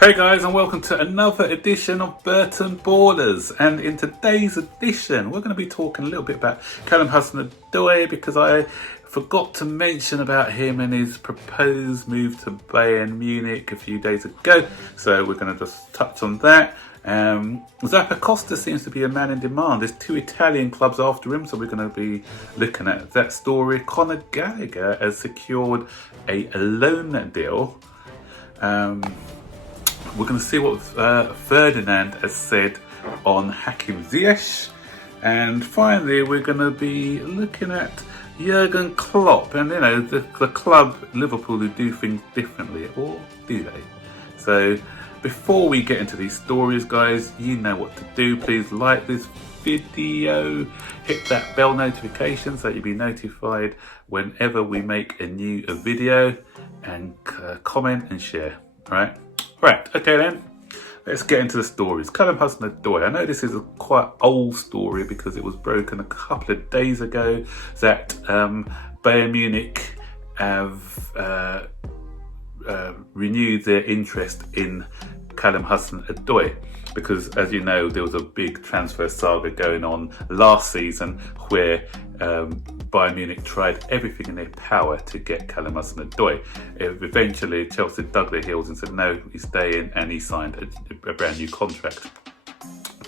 Hey guys, and welcome to another edition of Burton Ballers. And in today's edition, we're going to be talking a little bit about Hudson Odoi, because I forgot to mention about him and his proposed move to Bayern Munich a few days ago. So we're going to just touch on that. Zappacosta seems to be a man in demand. There's 2 Italian clubs after him, so we're going to be looking at that story. Gallagher has secured a loan deal. We're going to see what Ferdinand has said on Hakim Ziyech. And finally, we're going to be looking at Jurgen Klopp. And, you know, the club, Liverpool, who do things differently. Or do they? So, before we get into these stories, guys, you know what to do. Please like this video. Hit that bell notification so you'll be notified whenever we make a new video. And comment and share. Right? Right, okay then, let's get into the stories. Hudson Odoi. I know this is a quite old story because it was broken a couple of days ago that Bayern Munich have renewed their interest in Hudson Odoi, because, as you know, there was a big transfer saga going on last season where Bayern Munich tried everything in their power to get Hudson Odoi. Eventually, Chelsea dug their heels and said, no, he's staying, and he signed a brand new contract.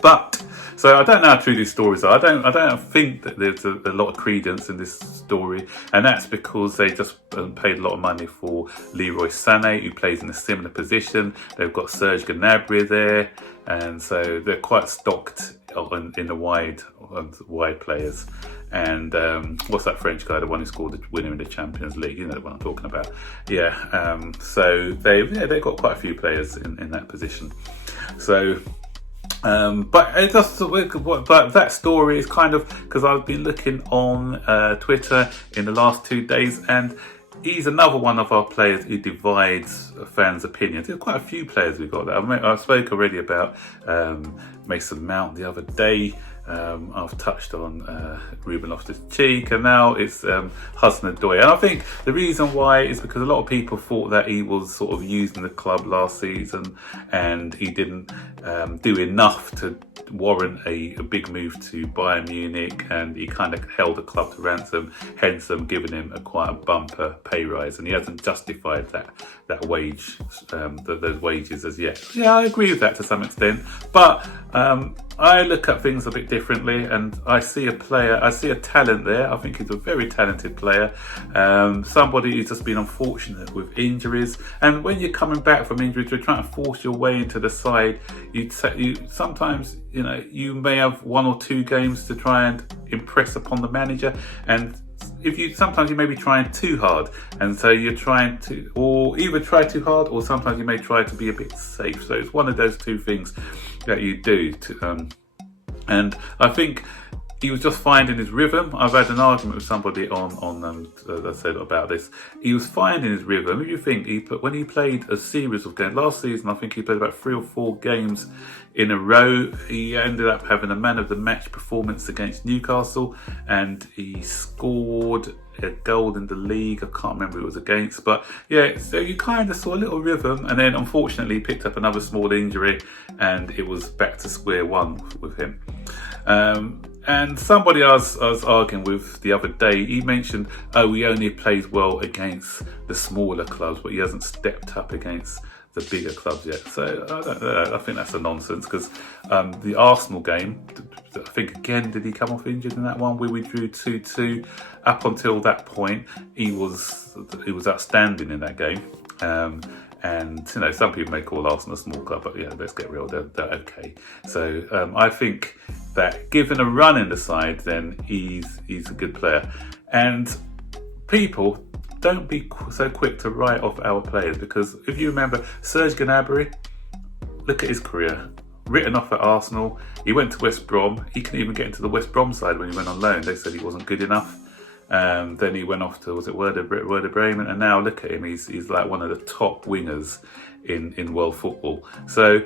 But, so I don't know how true these stories are. I don't think that there's a lot of credence in this story, and that's because they just paid a lot of money for Leroy Sané, who plays in a similar position. They've got Serge Gnabry there, and so they're quite stocked in the wide players. And what's that French guy, the one who scored the winner in the Champions League? You know the one I'm talking about. Yeah. So they've got quite a few players in that position. So. But that story is kind of, because I've been looking on Twitter in the last 2 days, and he's another one of our players who divides fans' opinions. There's quite a few players we've got there. I spoke already about Mason Mount the other day. I've touched on Ruben Loftus-Cheek, and now it's Hudson Odoi. And I think the reason why is because a lot of people thought that he was sort of used in the club last season and he didn't do enough to warrant a big move to Bayern Munich, and he kind of held the club to ransom, hence them giving him quite a bumper pay rise, and he hasn't justified that wage, those wages as yet. Yeah, I agree with that to some extent, but I look at things a bit differently, and I see a talent there. I think he's a very talented player. Somebody who's just been unfortunate with injuries, and when you're coming back from injuries, you're trying to force your way into the side. You sometimes, you know, you may have 1 or 2 games to try and impress upon the manager, and sometimes you may be trying too hard, and so you're trying to, or either try too hard, or sometimes you may try to be a bit safe. So it's one of those 2 things that you do. And I think he was just finding his rhythm. I've had an argument with somebody on I said about this. He was finding his rhythm. If you think when he played a series of games last season, I think he played about 3 or 4 games in a row. He ended up having a man of the match performance against Newcastle, and he scored a goal in the league. I can't remember who it was against, but yeah, so you kind of saw a little rhythm, and then unfortunately he picked up another small injury, and it was back to square one with him. And somebody I was arguing with the other day, he mentioned, he only plays well against the smaller clubs, but he hasn't stepped up against the bigger clubs yet. So I don't know. I think that's a nonsense, because the Arsenal game, I think again, did he come off injured in that one where we drew 2-2? Up until that point, he was outstanding in that game. And, you know, some people may call Arsenal a small club, but yeah, let's get real, they're okay. So I think that given a run in the side, then he's a good player. And people, don't be so quick to write off our players, because if you remember, Serge Gnabry, look at his career. Written off at Arsenal, he went to West Brom. He couldn't even get into the West Brom side when he went on loan. They said he wasn't good enough. Then he went off to, was it Werder Bremen, and now look at him, he's like one of the top wingers in world football. So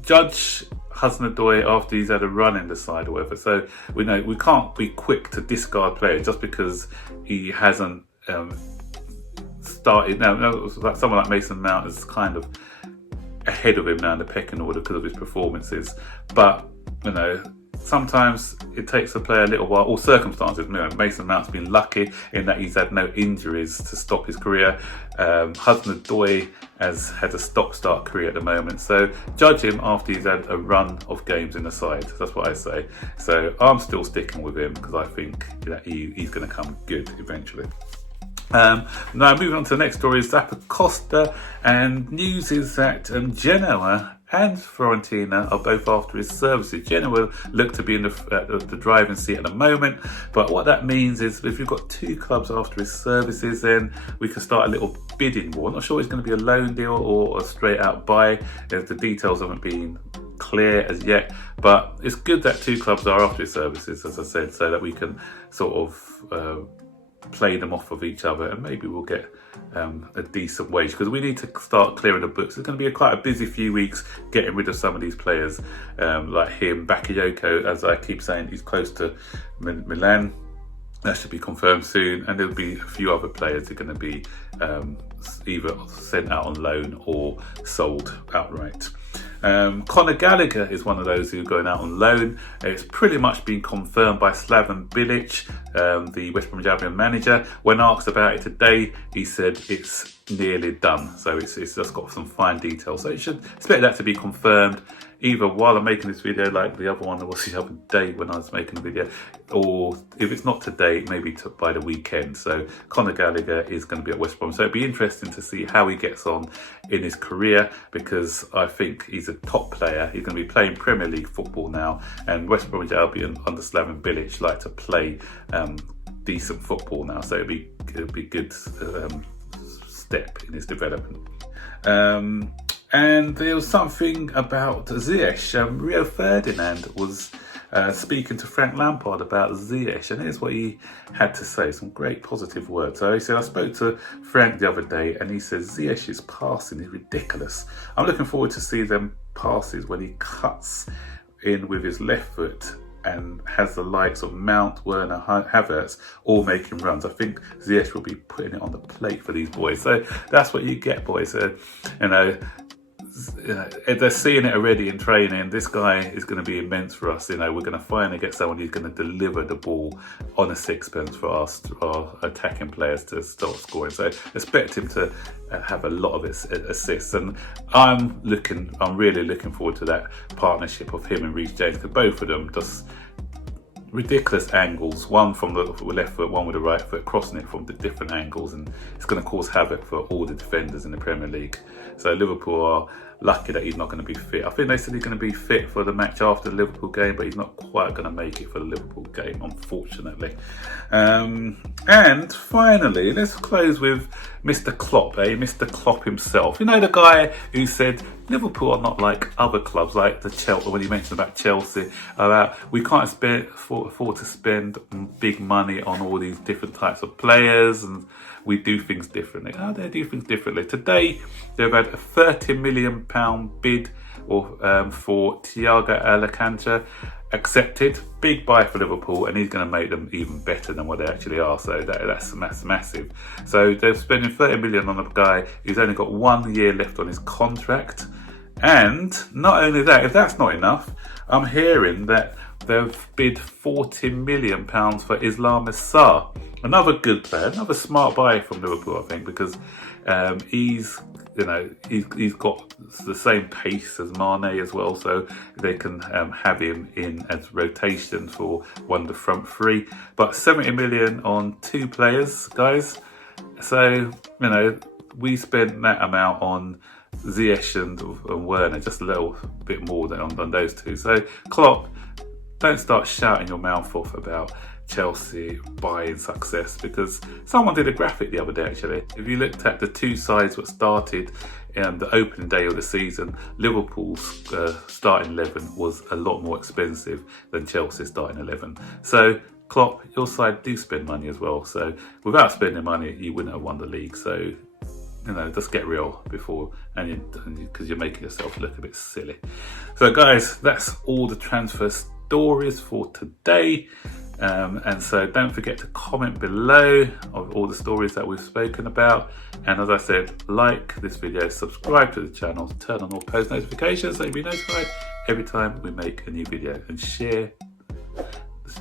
judge Hudson Odoi after he's had a run in the side or whatever. So we know we can't be quick to discard players just because he hasn't started. Now, someone like Mason Mount has kind of ahead of him now in the pecking order because of his performances. But, you know, sometimes it takes a player a little while, or circumstances. You know, Mason Mount's been lucky in that he's had no injuries to stop his career. Hudson Odoi has had a stop-start career at the moment. So judge him after he's had a run of games in the side. That's what I say. So I'm still sticking with him because I think that he's going to come good eventually. Now moving on to the next story is Zappacosta, and news is that Genoa and Fiorentina are both after his services. Genoa look to be in the driving seat at the moment, but what that means is if you've got two clubs after his services, then we can start a little bidding war. I'm not sure it's going to be a loan deal or a straight out buy, as the details haven't been clear as yet, but it's good that two clubs are after his services, as I said, so that we can sort of play them off of each other, and maybe we'll get a decent wage, because we need to start clearing the books. It's going to be quite a busy few weeks getting rid of some of these players, like him. Bakayoko, as I keep saying, he's close to Milan. That should be confirmed soon, and there'll be a few other players that are going to be either sent out on loan or sold outright. Conor Gallagher is one of those who are going out on loan. It's pretty much been confirmed by Slaven Bilic, the West Bromwich Albion manager. When asked about it today, he said it's nearly done. So it's just got some fine details. So you should expect that to be confirmed either while I'm making this video, like the other one that was the other day when I was making the video, or if it's not today, maybe by the weekend. So Conor Gallagher is going to be at West Brom. So it'd be interesting to see how he gets on in his career, because I think he's a top player. He's going to be playing Premier League football now, and West Bromwich Albion under Slaven Bilic like to play decent football now. So it'd be a good step in his development. And there was something about Ziyech. Rio Ferdinand was speaking to Frank Lampard about Ziyech, and here's what he had to say, some great positive words. So he said, I spoke to Frank the other day, and he said Ziyech's passing is ridiculous. I'm looking forward to see them passes when he cuts in with his left foot and has the likes of Mount, Werner, Havertz all making runs. I think Ziyech will be putting it on the plate for these boys. So that's what you get, boys. They're seeing it already in training. This guy is going to be immense for us. We're going to finally get someone who's going to deliver the ball on a sixpence for our attacking players to start scoring. So expect him to have a lot of assists, and I'm really looking forward to that partnership of him and Reece James, because both of them just ridiculous angles, one from the left foot, one with the right foot, crossing it from the different angles, and it's going to cause havoc for all the defenders in the Premier League. So Liverpool are lucky that he's not going to be fit. I think they said he's going to be fit for the match after the Liverpool game, but he's not quite going to make it for the Liverpool game, unfortunately. And finally, let's close with Mr. Klopp, Mr. Klopp himself. You know, the guy who said Liverpool are not like other clubs, like the Chelsea, when he mentioned about Chelsea, about we can't afford to spend big money on all these different types of players, and we do things differently. How do they do things differently? Today, they've had a £30 million bid for Thiago Alcantara accepted. Big buy for Liverpool, and he's going to make them even better than what they actually are. So that's massive. So they're spending 30 million on a guy who's only got 1 year left on his contract. And not only that, if that's not enough, I'm hearing that they've bid £40 million for Islam Sarr. Another good player, another smart buy from Liverpool, I think, because he's got the same pace as Mane as well, so they can have him in as rotation for one of the front three. But 70 million on two players, guys. So, we spent that amount on Ziyech and Werner, just a little bit more than on those two. So, Klopp, don't start shouting your mouth off about Chelsea buying success, because someone did a graphic the other day actually. If you looked at the two sides that started in the opening day of the season, Liverpool's starting 11 was a lot more expensive than Chelsea's starting 11. So Klopp, your side do spend money as well. So without spending money, you wouldn't have won the league. So just get real before, because you're making yourself look a bit silly. So guys, that's all the transfer stories for today. And so don't forget to comment below of all the stories that we've spoken about. And as I said, like this video, subscribe to the channel, turn on all post notifications so you'll be notified every time we make a new video, and share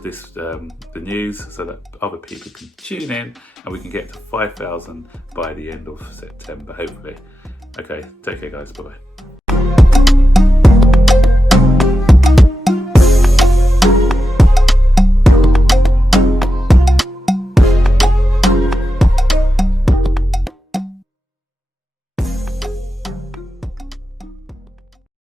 the news so that other people can tune in and we can get to 5,000 by the end of September, hopefully. Okay, take care guys, bye bye.